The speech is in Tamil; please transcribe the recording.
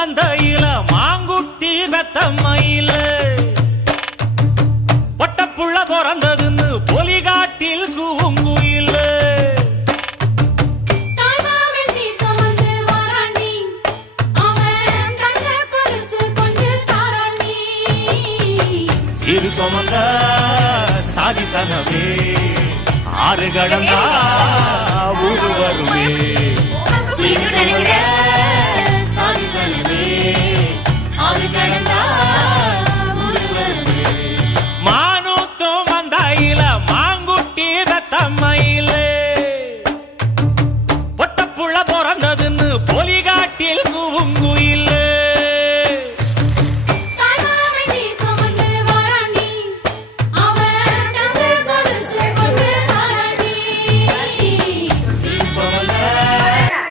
மந்தையில மாங்குட்டி பெத்தம்மையில பொட்டப்புள்ள பிறந்ததுன்னு பொலிகாட்டில் கூங்குயில சிறு சுமந்த சாதி சனமே ஆறு கடந்தா ஊரு வருமே மானூத்தும் மந்தாயில மாங்குட்டி தத்தம்மையில பொட்டப்புள்ள பிறந்ததுன்னு பொலிகாட்டில் கூங்குயில